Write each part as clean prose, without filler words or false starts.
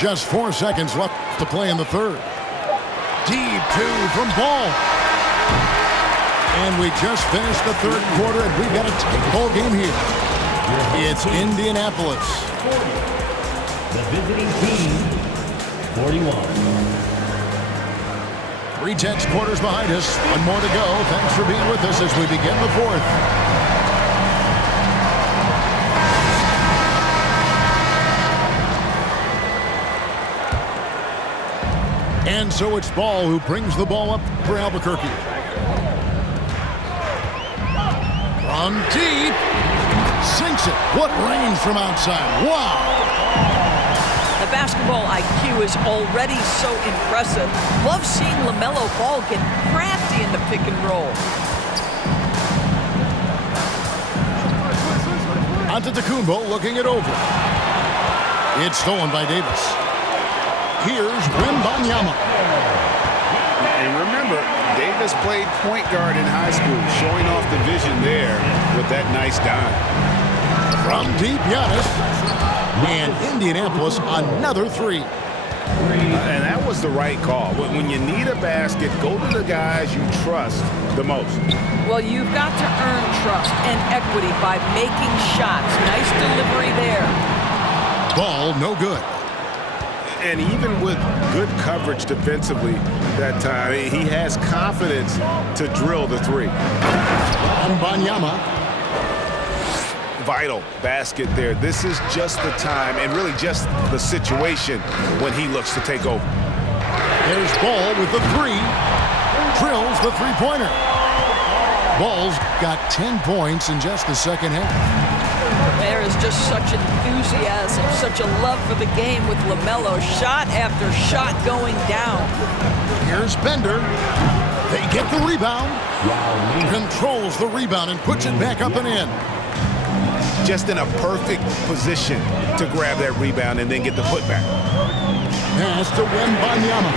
Just 4 seconds left to play in the third. Deep two from Ball. And we just finished the third quarter, and we've got a tight ball game here. It's Indianapolis. The visiting team, 41. 3 tenths quarters behind us. One more to go. Thanks for being with us as we begin the fourth. And so it's Ball who brings the ball up for Albuquerque. From deep. Sinks it. What range from outside. Wow. The basketball IQ is already so impressive. Love seeing LaMelo Ball get crafty in the pick and roll. Antetokounmpo looking it over. It's stolen by Davis. Here's Wembanyama. And remember, Davis played point guard in high school, showing off the vision there with that nice dime. From deep, Giannis. And Indianapolis, another three. And that was the right call. When you need a basket, go to the guys you trust the most. Well, you've got to earn trust and equity by making shots. Nice delivery there. Ball, no good. And even with good coverage defensively that time, he has confidence to drill the three. Wembanyama. Vital basket there. This is just the time and really just the situation when he looks to take over. There's Ball with the three. Drills the three-pointer. Ball's got 10 points in just the second half. There is just such enthusiasm, such a love for the game with LaMelo. Shot after shot going down. Here's Bender. They get the rebound. Controls the rebound and puts it back up and in. Just in a perfect position to grab that rebound and then get the putback. Pass to Wembanyama.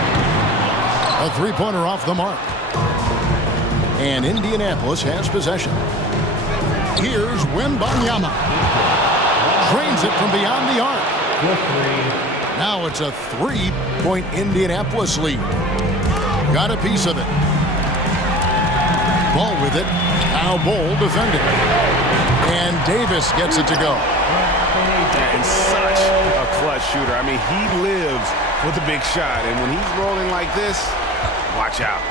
A three-pointer off the mark. And Indianapolis has possession. Here's Wembanyama. Drains it from beyond the arc. Now it's a 3-point Indianapolis lead. Got a piece of it. Ball with it. Now Ball defending. And Davis gets it to go. And such a clutch shooter. I mean, he lives for the big shot. And when he's rolling like this, watch out.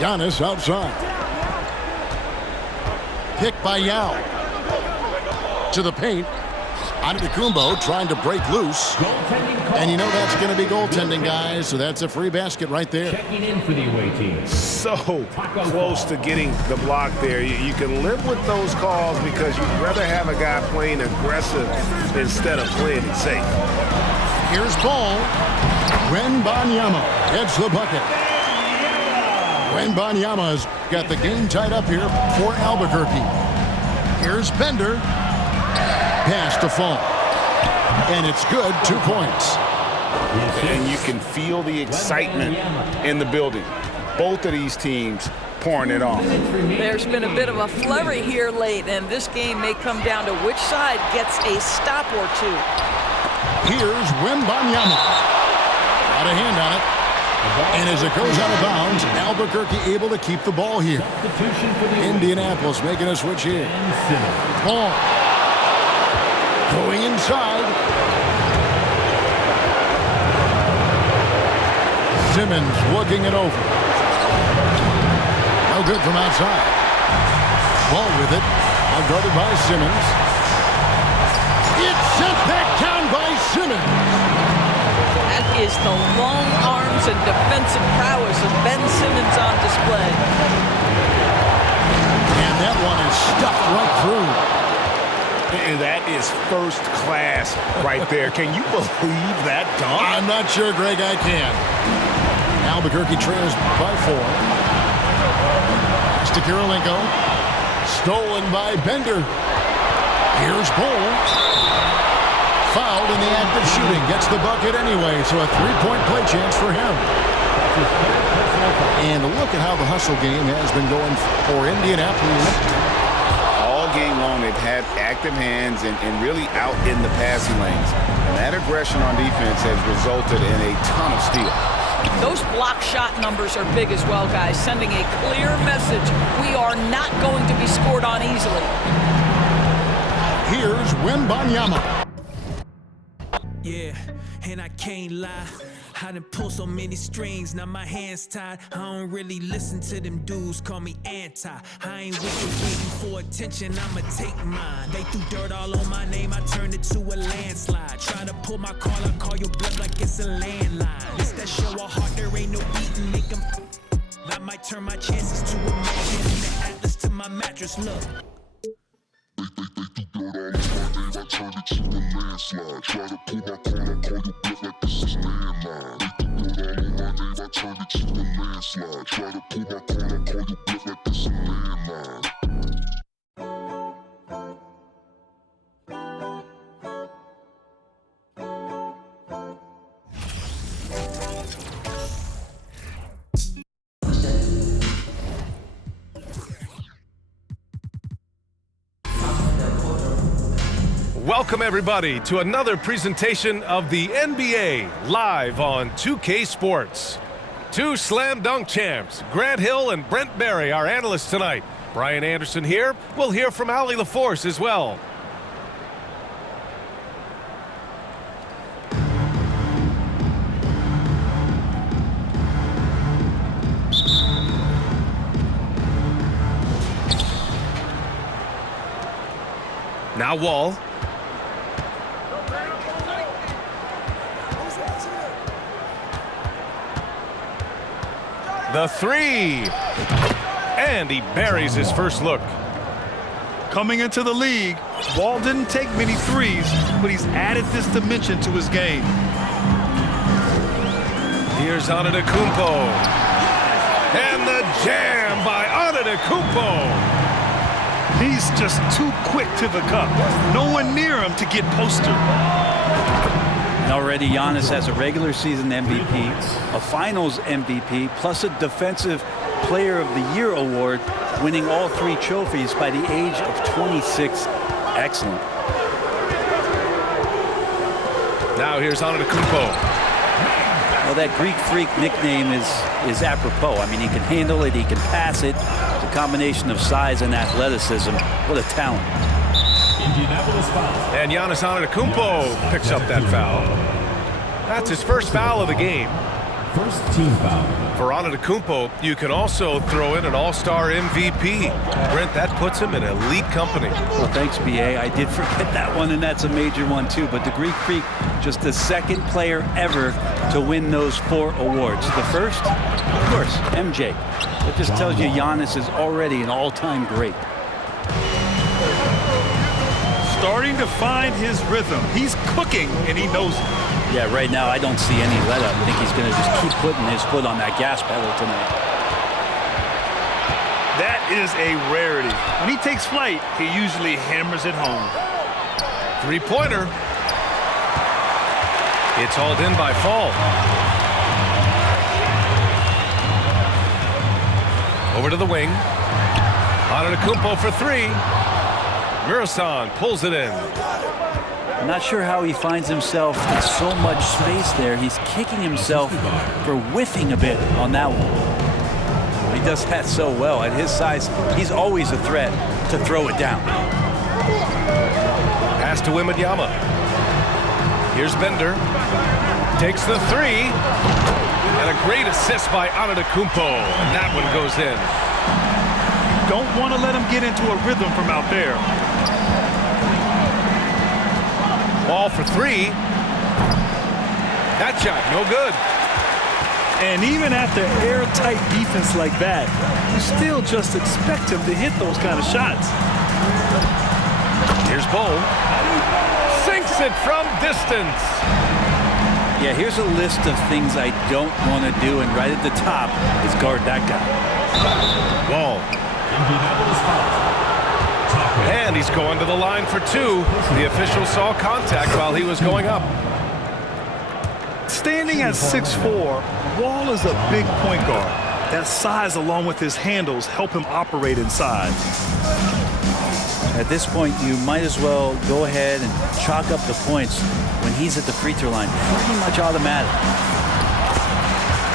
Giannis outside. Pick by Yao. To the paint. Antetokounmpo trying to break loose. And you know that's going to be goaltending, guys. So that's a free basket right there. Checking in for the away team. So close to getting the block there. You can live with those calls because you'd rather have a guy playing aggressive instead of playing it safe. Here's Ball. Wembanyama gets the bucket. Wembanyama's got the game tied up here for Albuquerque. Here's Bender. Pass to Fall. And it's good, 2 points. And you can feel the excitement in the building. Both of these teams pouring it on. There's been a bit of a flurry here late, and this game may come down to which side gets a stop or two. Here's Wembanyama. Got a hand on it. And as it goes out of bounds, Albuquerque able to keep the ball here. Indianapolis making a switch here. Ball. Going inside. Simmons looking it over. No good from outside. Ball with it. Now guarded by Simmons. It's sent back down by Simmons. That is the long arms and defensive prowess of Ben Simmons on display. And that one is stuffed right through. And that is first class right there. Can you believe that dunk? I'm not sure, Greg, I can. Albuquerque trails by 4. Pass to Kirilenko. Stolen by Bender. Here's Ball. Fouled in the act of shooting. Gets the bucket anyway, so a 3-point play chance for him. And look at how the hustle game has been going for Indianapolis. All game long, they've had active hands and really out in the passing lanes. And that aggression on defense has resulted in a ton of steals. Those block shot numbers are big as well, guys, sending a clear message. We are not going to be scored on easily. Here's Wembanyama. Yeah, and I can't lie. I done pull so many strings, now my hands tied. I don't really listen to them dudes, call me anti. I ain't with you waiting for attention, I'ma take mine. They threw dirt all on my name, I turned it to a landslide. Try to pull my call, I call your bluff like it's a landline. It's that show of heart, there ain't no beating, make them. I might turn my chances to a mansion and the atlas to my mattress, look. I turned it to a landslide. Try to pull my call, I call you bluff like this is landline. They threw dirt all on my name, I turned it to a landslide. Try to pull my call, I call you bluff like this is landline. Welcome, everybody, to another presentation of the NBA live on 2K Sports. Two slam dunk champs, Grant Hill and Brent Barry, our analysts tonight. Brian Anderson here. We'll hear from Allie LaForce as well. Now Wall. The three. And he buries his first look. Coming into the league, Wall didn't take many threes, but he's added this dimension to his game. Here's Antetokounmpo. And the jam by Antetokounmpo. He's just too quick to the cup. No one near him to get postered. And already Giannis has a regular season MVP, a finals MVP, plus a Defensive Player of the Year award, winning all three trophies by the age of 26. Excellent. Now here's Antetokounmpo. Well, that Greek Freak nickname is apropos. I mean, he can handle it, he can pass it. It's a combination of size and athleticism. What a talent. And Giannis Antetokounmpo picks up that foul. That's his first foul of the game. First team foul. For Antetokounmpo, you can also throw in an all-star MVP. Brent, that puts him in elite company. Well, thanks, B.A. I did forget that one, and that's a major one, too. But the Greek Freak, just the second player ever to win those 4 awards. The first, of course, MJ. That just tells you Giannis is already an all-time great. Starting to find his rhythm. He's cooking, and he knows it. Yeah, right now I don't see any let up. I think he's going to just keep putting his foot on that gas pedal tonight. That is a rarity. When he takes flight, he usually hammers it home. Three-pointer. It's hauled in by Fall. Over to the wing. Antetokounmpo for 3. Murasan pulls it in. I'm not sure how he finds himself in so much space there. He's kicking himself for whiffing a bit on that one. He does that so well. At his size, he's always a threat to throw it down. Pass to Wembanyama. Here's Bender. Takes the 3. And a great assist by Antetokounmpo. And that one goes in. Don't want to let him get into a rhythm from out there. Ball for 3. That shot, no good. And even after airtight defense like that, you still just expect him to hit those kind of shots. Here's Bull. Sinks it from distance. Yeah, here's a list of things I don't want to do, and right at the top is guard that guy. Wall. And he's going to the line for 2. The official saw contact while he was going up. Standing at 6'4", Wall is a big point guard. That size along with his handles help him operate inside. At this point, you might as well go ahead and chalk up the points when he's at the free throw line. Pretty much automatic.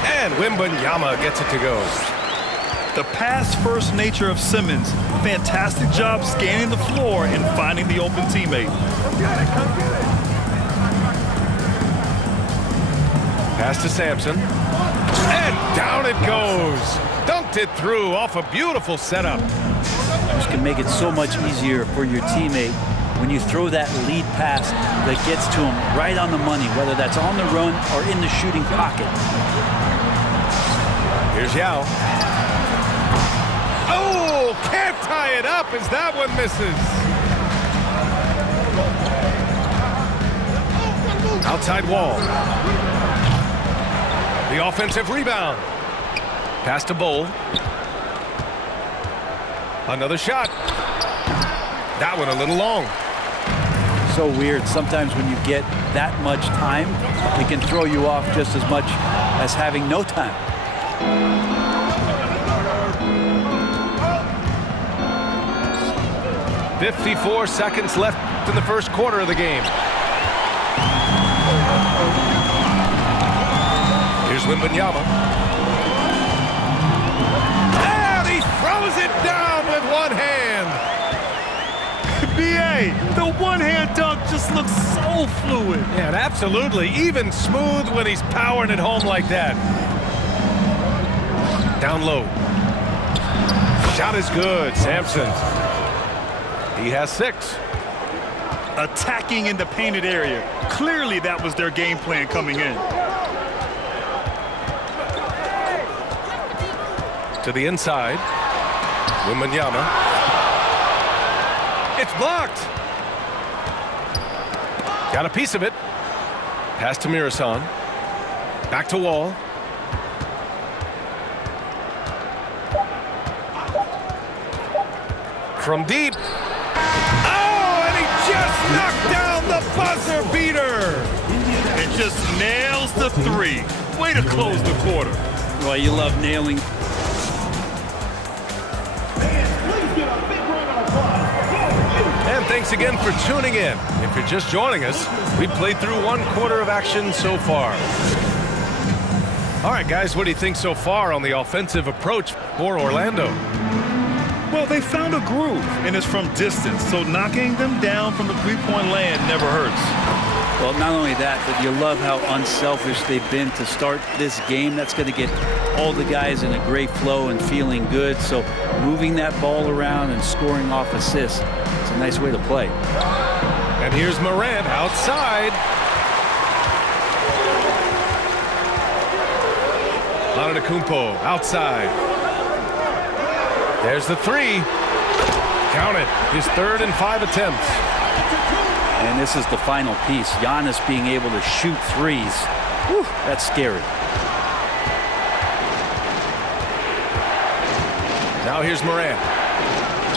And Wembanyama gets it to go. The pass-first nature of Simmons. Fantastic job scanning the floor and finding the open teammate. Pass to Sampson. And down it goes. Dunked it through off a beautiful setup. Which can make it so much easier for your teammate when you throw that lead pass that gets to him right on the money, whether that's on the run or in the shooting pocket. Here's Yao. Oh, can't tie it up as that one misses. Outside wall. The offensive rebound. Pass to Bol. Another shot. That one a little long. So weird. Sometimes when you get that much time, it can throw you off just as much as having no time. "54 seconds left in the first quarter of the game. Here's Wembanyama. And he throws it down with one hand. B.A., the one-hand dunk just looks so fluid. Yeah, absolutely. Even smooth when he's powering it home like that. Down low. Shot is good. Sampson. He has 6. Attacking in the painted area. Clearly that was their game plan coming in. To the inside. Wembanyama. It's blocked. Got a piece of it. Pass to Mirasan. Back to Wall. From deep. Oh, and he just knocked down the buzzer beater. And just nails the 3. Way to close the quarter. Well, you love nailing. And thanks again for tuning in. If you're just joining us, we've played through 1 quarter of action so far. All right, guys, what do you think so far on the offensive approach for Orlando? Well, they found a groove, and it's from distance, so knocking them down from the three-point land never hurts. Well, not only that, but you love how unselfish they've been to start this game. That's going to get all the guys in a great flow and feeling good. So moving that ball around and scoring off assists, it's a nice way to play. And here's Morant outside. Antetokounmpo outside. There's the 3. Count it. His 3rd and 5 attempts. And this is the final piece. Giannis being able to shoot threes. Whew, that's scary. Now here's Morant.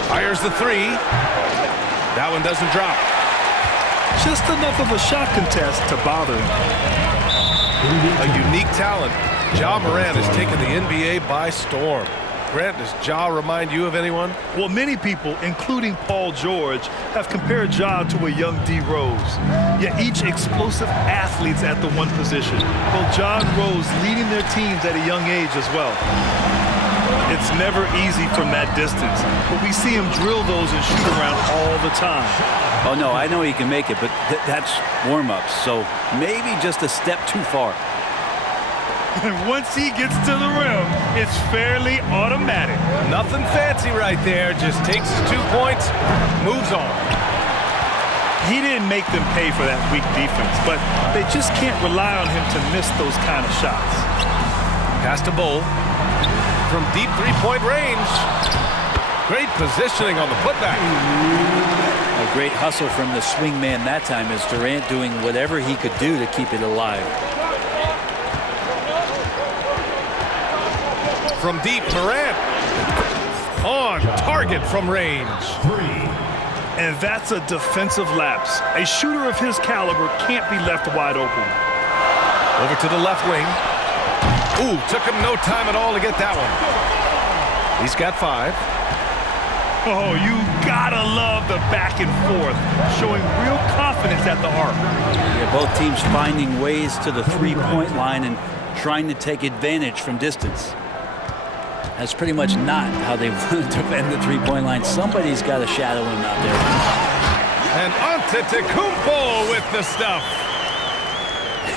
Fires the 3. That one doesn't drop. Just enough of a shot contest to bother him. A unique talent. Ja Morant has taken the NBA by storm. Grant, does Ja remind you of anyone? Well, many people, including Paul George, have compared Ja to a young D. Rose. Yet each explosive athletes at the one position. Both Ja and Rose leading their teams at a young age as well. It's never easy from that distance, but we see him drill those and shoot around all the time. Oh, no, I know he can make it, but that's warm-ups, so maybe just a step too far. And once he gets to the rim, it's fairly automatic. Nothing fancy right there. Just takes his 2 points, moves on. He didn't make them pay for that weak defense, but they just can't rely on him to miss those kind of shots. Pass to Bol. From deep three-point range. Great positioning on the putback. A great hustle from the swing man that time as Durant doing whatever he could do to keep it alive. From deep, Morant. On target from range. 3. And that's a defensive lapse. A shooter of his caliber can't be left wide open. Over to the left wing. Ooh, took him no time at all to get that one. He's got 5. Oh, you gotta love the back and forth, showing real confidence at the arc. Yeah, both teams finding ways to the three-point line and trying to take advantage from distance. That's pretty much not how they want to defend the three-point line. Somebody's got to shadow him out there. And Antetokounmpo with the stuff.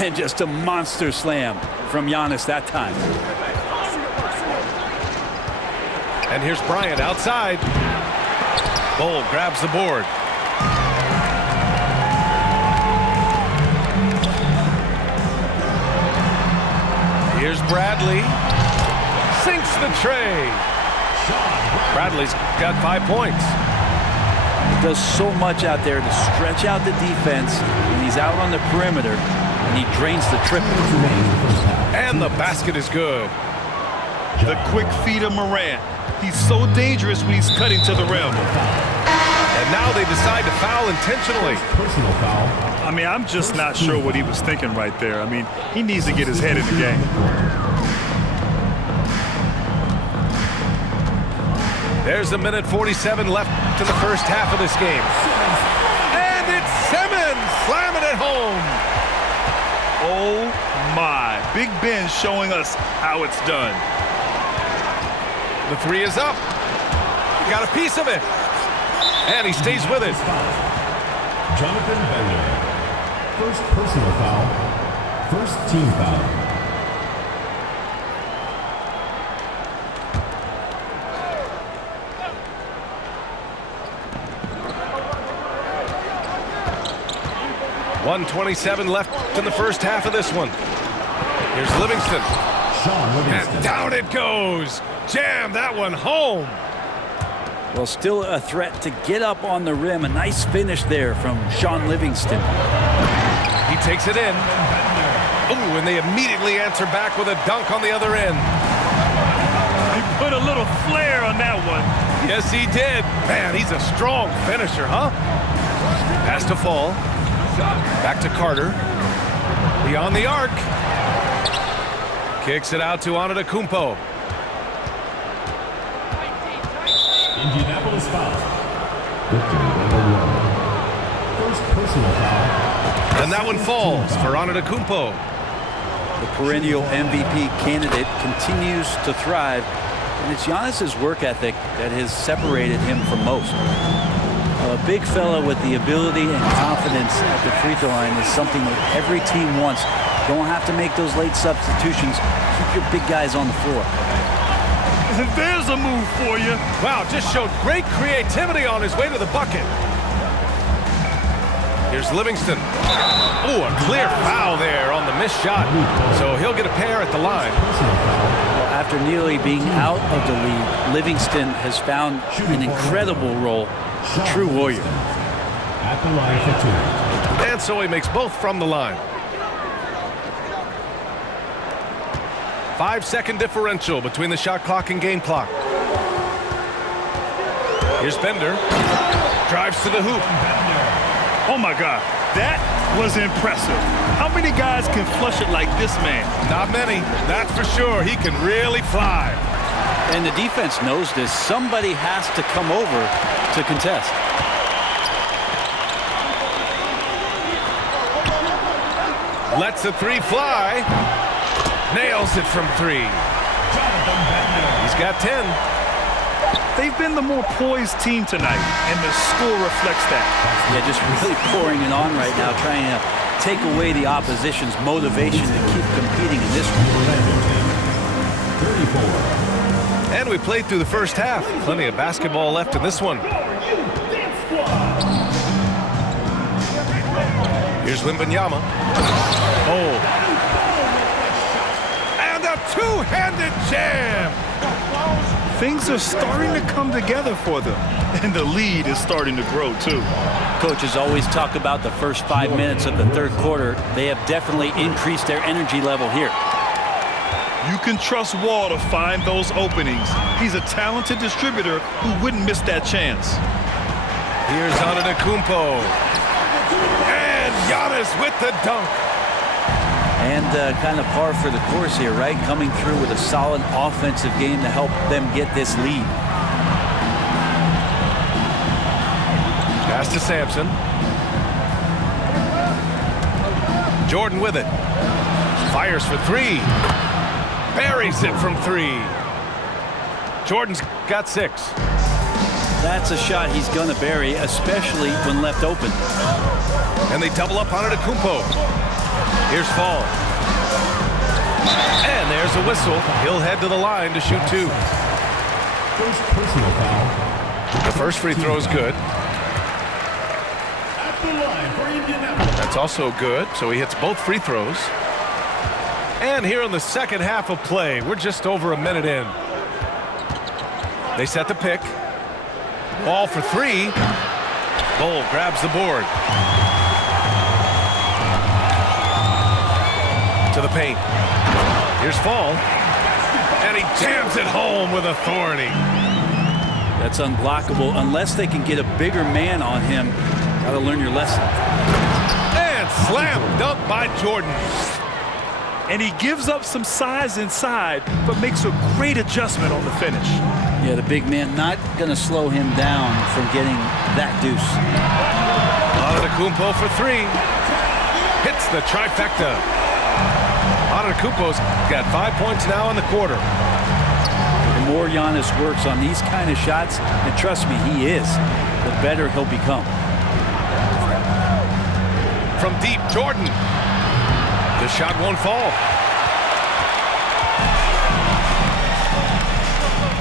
And just a monster slam from Giannis that time. And here's Bryant outside. Bol grabs the board. Here's Bradley. Sinks the tray. Bradley's got 5 points. He does so much out there to stretch out the defense when he's out on the perimeter, and he drains the triple. And the basket is good. The quick feed of Morant. He's so dangerous when he's cutting to the rim. And now they decide to foul intentionally. Personal foul. I mean, I'm just not sure what he was thinking right there. I mean, he needs to get his head in the game. There's a minute 47 left in the first half of this game. And it's Simmons slamming it home. Oh my. Big Ben showing us how it's done. The three is up. Got a piece of it. And he stays with it. Jonathan Bender. First personal foul. First team foul. .127 left in the first half of this one. Here's Livingston. Sean Livingston. And down it goes. Jam that one home. Well, still a threat to get up on the rim. A nice finish there from Sean Livingston. He takes it in. Ooh, and they immediately answer back with a dunk on the other end. He put a little flair on that one. Yes, he did. Man, he's a strong finisher, huh? Pass to Fall. Back to Carter. Beyond the arc. Kicks it out to Antetokounmpo. Indianapolis foul. Victory number 1. First personal foul. And that one falls for Antetokounmpo. The perennial MVP candidate continues to thrive, and it's Giannis's work ethic that has separated him from most. A big fella with the ability and confidence at the free throw line is something that every team wants. Don't have to make those late substitutions. Keep your big guys on the floor. There's a move for you. Wow, just showed great creativity on his way to the bucket. Here's Livingston. Ooh, a clear foul there on the missed shot. So he'll get a pair at the line. Well, after nearly being out of the league, Livingston has found an incredible role. True warrior. At the line for 2. And so he makes both from the line. 5-second differential between the shot clock and game clock. Here's Bender. Drives to the hoop. Oh my God, that was impressive. How many guys can flush it like this man? Not many, that's for sure. He can really fly. And the defense knows this. Somebody has to come over to contest. Lets the three fly. Nails it from 3. He's got 10. They've been the more poised team tonight, and the score reflects that. Yeah, just really pouring it on right now, trying to take away the opposition's motivation to keep competing in this one. 34. And we played through the first half. Plenty of basketball left in this one. Here's Wembanyama. Oh. And a two-handed jam. Things are starting to come together for them, and the lead is starting to grow too. Coaches always talk about the first 5 minutes of the third quarter. They have definitely increased their energy level here. You can trust Wall to find those openings. He's a talented distributor who wouldn't miss that chance. Here's Antetokounmpo. And Giannis with the dunk. And kind of par for the course here, right? Coming through with a solid offensive game to help them get this lead. to Sampson. Jordan with it. Fires for three. Buries it from three. Jordan's got 6. That's a shot he's going to bury, especially when left open. And they double up on Antetokounmpo. Here's Fall. And there's a whistle. He'll head to the line to shoot 2. First personal foul. The first free throw is good. At the line for Indianapolis. That's also good, so he hits both free throws. And here in the second half of play, we're just over a minute in. They set the pick. Ball for 3. Bull grabs the board. To the paint. Here's Fall. And he jams it home with authority. That's unblockable unless they can get a bigger man on him. Got to learn your lesson. And slam dunk by Jordan. And he gives up some size inside, but makes a great adjustment on the finish. Yeah, the big man not going to slow him down from getting that deuce. Antetokounmpo for 3. Hits the trifecta. Antetokounmpo's got 5 points now in the quarter. The more Giannis works on these kind of shots, and trust me, he is, the better he'll become. From deep, Jordan. The shot won't fall.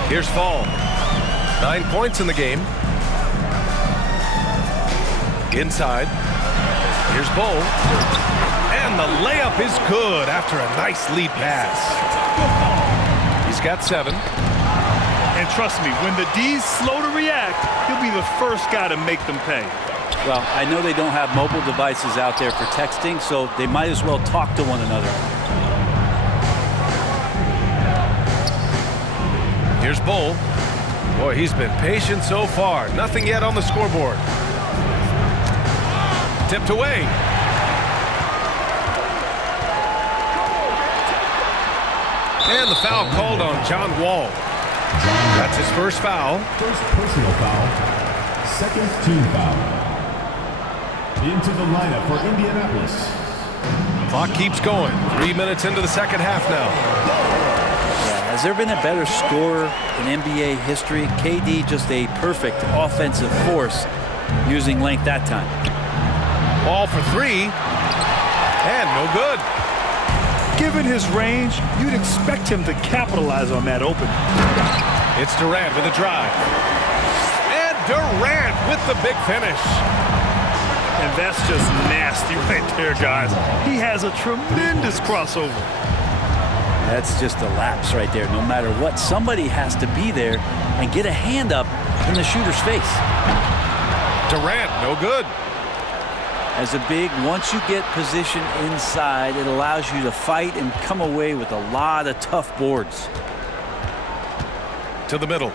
Here's Fall. 9 points in the game. Inside. Here's Bull. And the layup is good after a nice lead pass. He's got 7. And trust me, when the D's slow to react, he'll be the first guy to make them pay. Well, I know they don't have mobile devices out there for texting, so they might as well talk to one another. Here's Bull. Boy, he's been patient so far. Nothing yet on the scoreboard. Tipped away. And the foul called on John Wall. That's his first foul. First personal foul. Second team foul. Into the lineup for Indianapolis. Clock keeps going. 3 minutes into the second half now. Has there been a better scorer in NBA history? KD just a perfect offensive force using length that time. Ball for 3. And no good. Given his range, you'd expect him to capitalize on that opening. It's Durant with a drive. And Durant with the big finish. And that's just nasty right there, guys. He has a tremendous crossover. That's just a lapse right there. No matter what, somebody has to be there and get a hand up in the shooter's face. Durant, no good. As a big, once you get position inside, it allows you to fight and come away with a lot of tough boards. To the middle.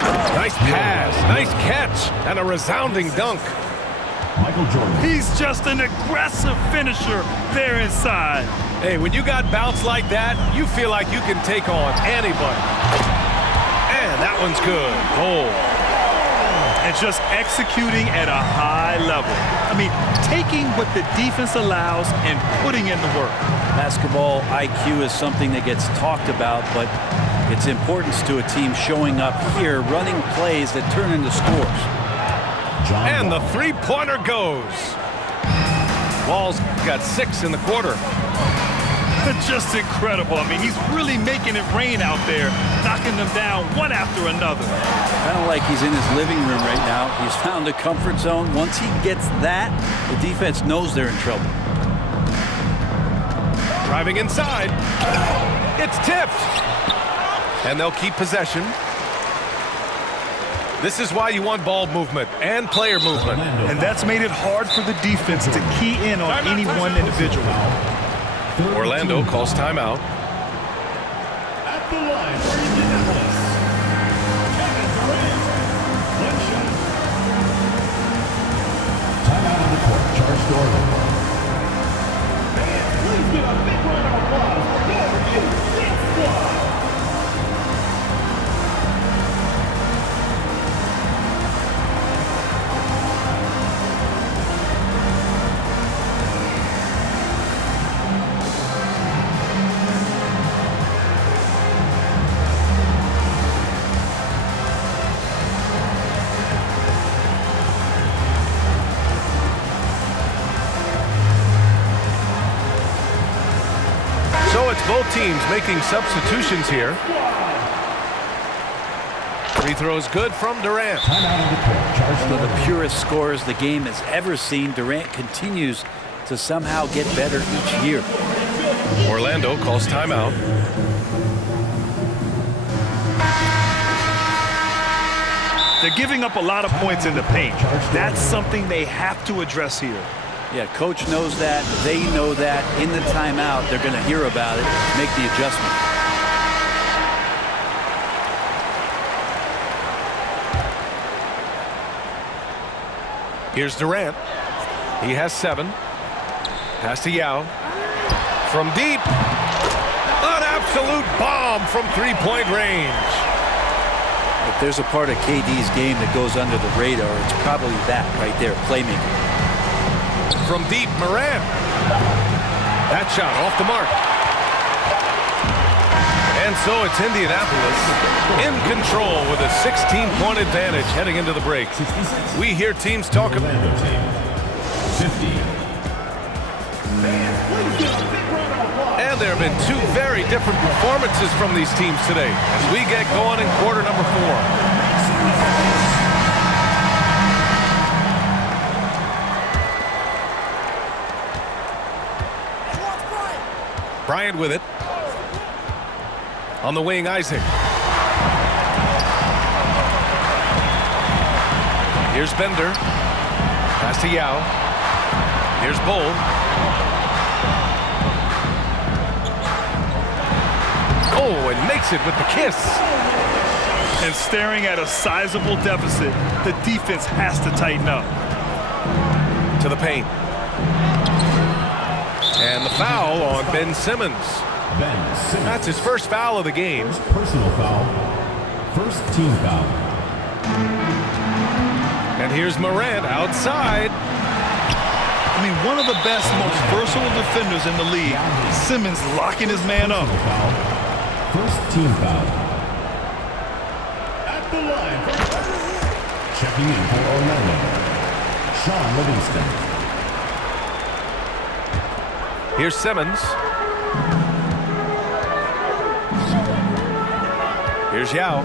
Nice pass, nice catch, and a resounding dunk. Michael Jordan. He's just an aggressive finisher there inside. Hey, when you got bounce like that, you feel like you can take on anybody. And that one's good. Oh. And just executing at a high level. I mean, taking what the defense allows and putting in the work. Basketball IQ is something that gets talked about, but its importance to a team showing up here, running plays that turn into scores. And the three-pointer goes. Wall's got 6 in the quarter. Just incredible. I mean, he's really making it rain out there, knocking them down one after another. Kind of like he's in his living room right now. He's found a comfort zone. Once he gets that, the defense knows they're in trouble. Driving inside. It's tipped. And they'll keep possession. This is why you want ball movement and player movement. And that's made it hard for the defense to key in on any one individual. Orlando calls timeout. At the line for Indianapolis, Kevin Durant. One shot. Timeout on the court. Charged to Orlando. Fans, please give a big round of applause for Gilbert Six Squad. teams making substitutions here. Free throw is good from Durant. One of the purest scorers the game has ever seen. Durant continues to somehow get better each year. Orlando calls timeout. They're giving up a lot of points in the paint. That's something they have to address here. Yeah, coach knows that. They know that. In the timeout, they're going to hear about it, make the adjustment. Here's Durant. He has 7. Pass to Yao. From deep. An absolute bomb from three-point range. If there's a part of KD's game that goes under the radar, it's probably that right there, playmaking. From deep, Morant. That shot off the mark. And so it's Indianapolis in control with a 16-point advantage heading into the break. We hear teams talk about... 50. And there have been 2 very different performances from these teams today as we get going in quarter number 4. Bryant with it. On the wing, Isaac. Here's Bender. Pass to Yao. Here's Bull. Oh, and makes it with the kiss. And staring at a sizable deficit, the defense has to tighten up. To the paint. And the foul on Ben Simmons. That's his first foul of the game. First personal foul. First team foul. And here's Morant outside. I mean, one of the best, most versatile defenders in the league. Simmons locking his man up. First team foul. At the line. Checking in for Orlando. Sean Livingston. Here's Simmons. Here's Yao.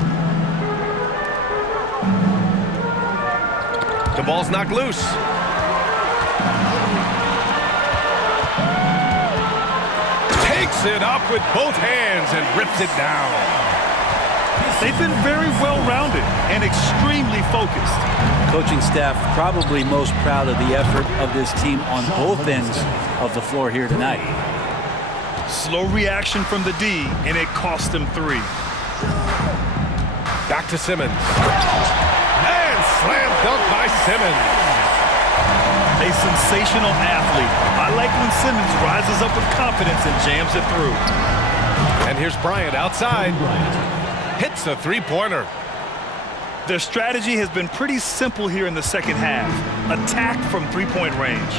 The ball's knocked loose. Takes it up with both hands and rips it down. They've been very well-rounded and extremely focused. Coaching staff probably most proud of the effort of this team on both ends of the floor here tonight. Slow reaction from the D, and it cost them 3. Back to Simmons. And slam dunk by Simmons. A sensational athlete. I like when Simmons rises up with confidence and jams it through. And here's Bryant outside. Hits the three-pointer. Their strategy has been pretty simple here in the second half. Attack from three-point range.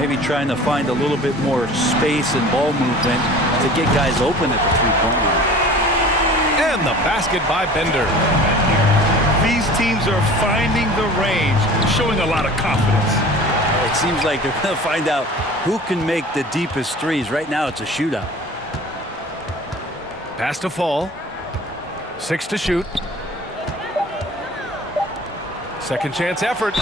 Maybe trying to find a little bit more space and ball movement to get guys open at the three-point line. And the basket by Bender. These teams are finding the range, showing a lot of confidence. It seems like they're going to find out who can make the deepest threes. Right now, it's a shootout. Pass to Fall. 6 to shoot. Second chance effort.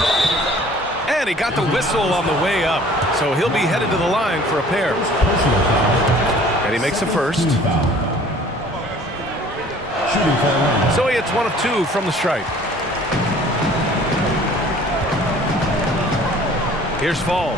And he got the whistle on the way up. So he'll be headed to the line for a pair. And he makes a first. So he hits 1 of 2 from the stripe. Here's Fall.